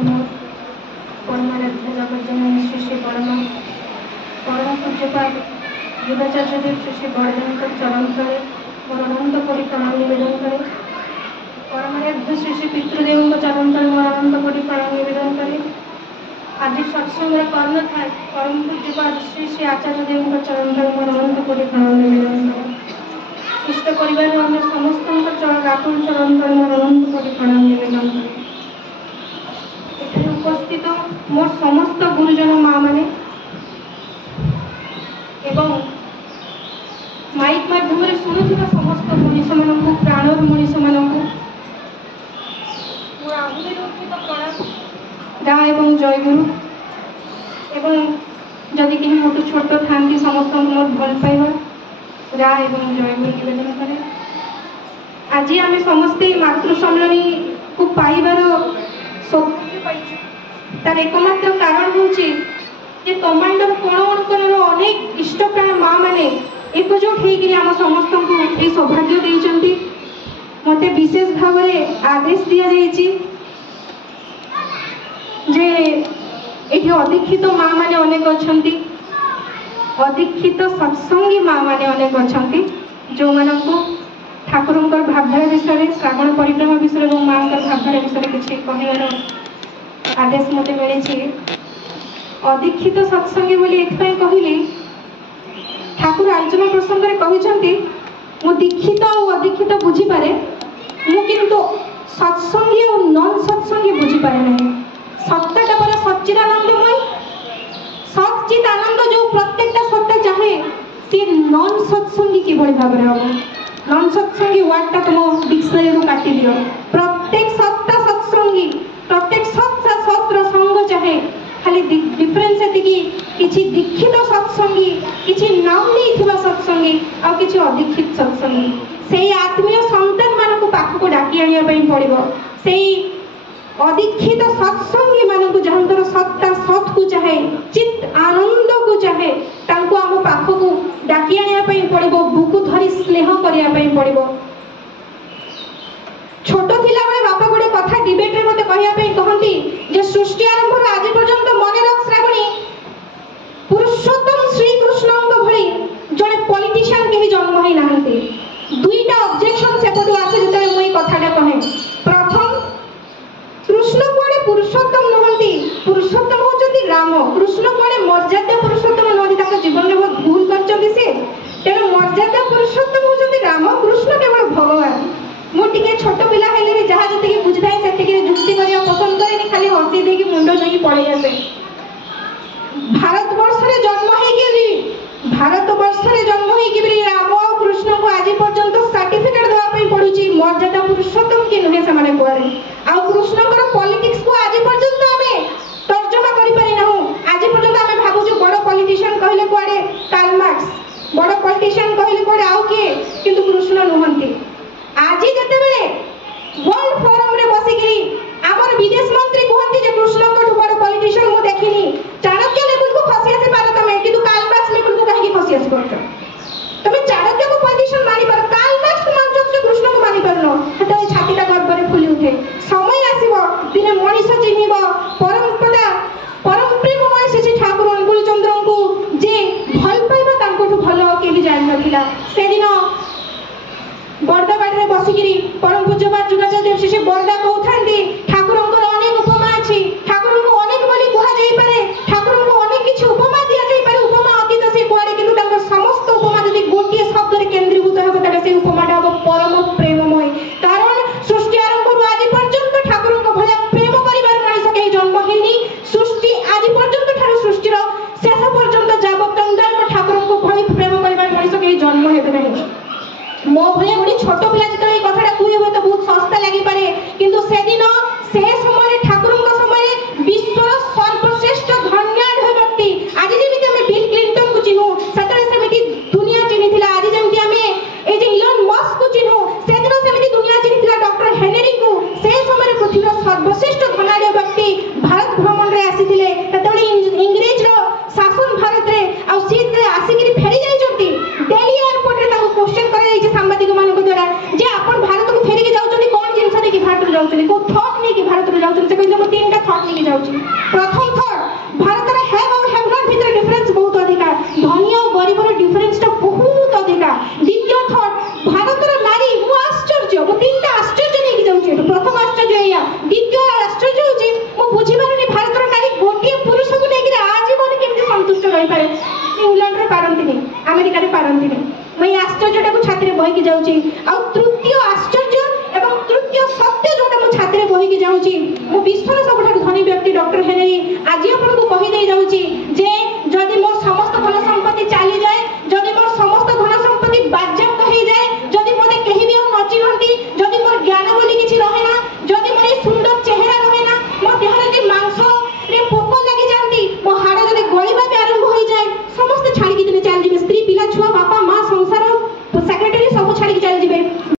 परमाराध्य जगज्जननी श्री श्री परम पूज्यपाद युगाचार्य देव श्री श्री बड़देव चरण तले मोर अनंत कोटि प्रणाम निवेदन करे। परमाराध्य श्री श्री पितृदेव चरण तले मोर अनंत कोटि प्रणाम निवेदन करे। आज सत्संग कर्ण था परम पूज्यपाद श्री श्री आचार्य देव चरण तले मोर अनंत कोटि प्रणाम निवेदन करे। इष्ट परिवार अन्य समस्त राहुल चरण तले मोर अनंत कोटि प्रणाम निवेदन करे। उपस्थित मोर समस्त गुरुजन माँ माने एवं माइक माध्यम शुणुवा समस्त मनीष मान प्राणर मनीष मान रा एवं जय गुरु एवं जदि कहीं मोटू छोट था समस्त मोर भल पाइबा रा एवं जय गुरु निवेदन करे। आज आम समस्ते मातृ सम्मिलनी को पाइबार सौभाग्य पाइछे। तार एकमात्र कारण हूँ कमांडर कोण अनेक इष्टप्राण माँ मैंने एकजुट होकर आम समस्त को ये सौभाग्य देइचंती। मते विशेष भाव में आदेश दि जाइए जे एठी अदीक्षित माँ माने अनेक अछंती, अदीक्षित सत्संगी माँ माने अनेक अछंती जो मानक ठाकुरंकर भावधारा विषय श्रावण परिक्रमा विषय और माँ भावधारा विषय किसी कहर आदेश मत मिली। अदीक्षित सत्संगी बोली कहली ठाकुर आलोचना प्रसंग में कहते मु दीक्षित और अदीक्षित बुझीपे मु किंतु सत्संगी और नन सत्संगी बुझीपे ना। सत्ताटा पर सच्चिदानंदमय सच्चित आनंद जो प्रत्येक सत्ता चाहे सी नन सत्संगी किभली भाव में हम नन सत्संगी वर्डटा तुम डिक्शनरी रू काटी दियो। प्रत्येक सत्ता सत्संगी प्रत्येक सत्ता सत्र संग चाहे खाली डिफरेंस एतिकी किछि दीक्षित सत्संगी किछि नाम नहीं थिबा सत्संगी आ किछि अदीक्षित सत्संगी सेही आत्मीय संतान मानकु पाखको डाकी आनिया पई पड़िबो। सेही अदीक्षित सत्संगी मानकु जहांतर सत्ता सत को चाहे चित्त आनंद को चाहे तांको आम पाखको डाकी आनिया पई पड़िबो। बुकु धरी स्नेह करिया पई पड़िबो। छोट थिला बेले बापा गोटे कथा डिबेट रे मते कहिया पई कहंती जे सृष्टि आरंभ आज पर्यंत मने रख श्रावणी पुरुषोत्तम श्री कृष्णଙ୍କ भଳି जने पॉलिटिशियन केही जन्म होई नाहंती। दुईटा ऑब्जेक्शन सेपटु आसे जते मुई कथाटा कहे। प्रथम कृष्ण कोडे पुरुषोत्तम नहंती, पुरुषोत्तम होचंती राम। कृष्ण कोडे मर्यादा पुरुषोत्तम नहंती, ताको जीवन में बहुत भूल करचंती से। तेनो मर्यादा पुरुषोत्तम होचंती राम, कृष्ण केवल भगवान। मु टिके छोट पिला हेले भी जहा जते के बुझदाय सेते के जुक्ति करिया पसंद करेनी, खाली हसी दे के मुंडो नहीं पड़े आसे। भारत वर्ष रे जन्म हे के भारत वर्ष रे जन्म हे के राम और कृष्ण को आज पर्यंत सर्टिफिकेट देवा पई पडुची मर्यादा पुरुषोत्तम के नुहे से माने कोरे। आ कृष्ण को पॉलिटिक्स को आज पर्यंत हमें तर्जुमा करि पारि ना। आज पर्यंत हमें भाबु जो बड़ पॉलिटिशियन कहले कोडे कार्ल मार्क्स, बड़ पॉलिटिशियन कहले कोडे आउ के, किंतु कृष्ण नुहंती। आज जते बेले वर्ल्ड फोरम रे बसिकरी हमर विदेश मंत्री कहंती जे कृष्ण को बड़ पॉलिटिशियन मु देखिनी। चाणक्य लेवल को खसी आसी पार तमे, किंतु कार्ल मार्क्स लेवल को काहे खसी आसी परत। तमे चाणक्य को पॉलिटिशियन मानि पर कार्ल मार्क्स को मान जते कृष्ण को मानि परनो हटा छातीटा गर्व रे फुली उठे। समय आसीबो दिने मनीष चिन्हिबो परमपदा परम प्रेममय श्री ठाकुर अनुकूल चंद्र को जे भल पाइबा तांको भल केही जानि नथिला। से दिन बरदाबाड़ी में बसिकी परम पूज्यपाद जुगाचार्य देव श्री बरदा कहते ठाकुरंकर अनेक उपमा अच्छी, ठाकुर को अनेक बोली कह जाई पारे, ठाकुर को अनेक किछि उपमा दिया जाई पारे। उपमा अतीत से कुआडे किंतु तांकर समस्त उपमा यदि गोटिए शब्द रे केंद्रीभूत हेबो ताले से उपमाटा हो परम प्रेममय। कारण सृष्टि आरंभ आज पर्यंत ठाकुर को भला प्रेम करिबार मनुष्य के जन्म हेनी। सृष्टि आज पर्यंत ठाकुर सृष्टिर शेष पर्यंत जाबत ठाकुर को भली प्रेम करिबार मनुष्य के जन्म हेबे नहीं। मो भले गोटे छोट पिला जो कथा कहे तो बहुत सस्ता लगी पारे, किंतु से दिन से समय ठाकुर समय विश्वर सर्वश्रेष्ठ धन्यवाद व्यक्ति आज जमी आम बिल क्लिंटन को चिन्हू से दुनिया चिन्ही। आज जमी आम ये इलन मस्क को चिन्हू से दिन सेमती दुनिया चिन्ही डॉक्टर हेनरी को। से समय पृथ्वीर सर्वश्रेष्ठ धनाढ़ व्यक्ति भारत भ्रमण में आसी इंग्रेज शासन भारत में आसीत आसिक फेरी जाइछंती। दिल्ली एयरपोर्ट रे क्वेश्चन करा सांबादिक मान द्वारा जे आप भारत को फेरिक जाऊँ कौन जिन भारत जाऊँ को थट जाउची प्रथम थर भारत रे हैव और हैव नॉट भितर डिफरेंस बहुत अधिका धनी और गरीब रो डिफरेंस तो बहुत अधिका द्वितीय थर भारत रो नारी मु आश्चर्य मु तीनटा आश्चर्य नै कि जाउची प्रथम आश्चर्य या द्वितीय आश्चर्य होची मु बुझी पारुनी भारत रो नारी गोटे पुरुष को नै कि आजीवन केमति संतुष्ट रहि पारे इंग्लैंड रे पारंती नै अमेरिका रे पारंती नै मैं आश्चर्यटा को छाती रे बहि कि जाउची आ तृतीय आश्चर्य एवं तृतीय सत्य जोटा मु छाती रे बहि कि जाउची मु विश्वर सबठार धनी व्यक्ति डॉक्टर हेनरी आज आपन को कहि दे जाउची जे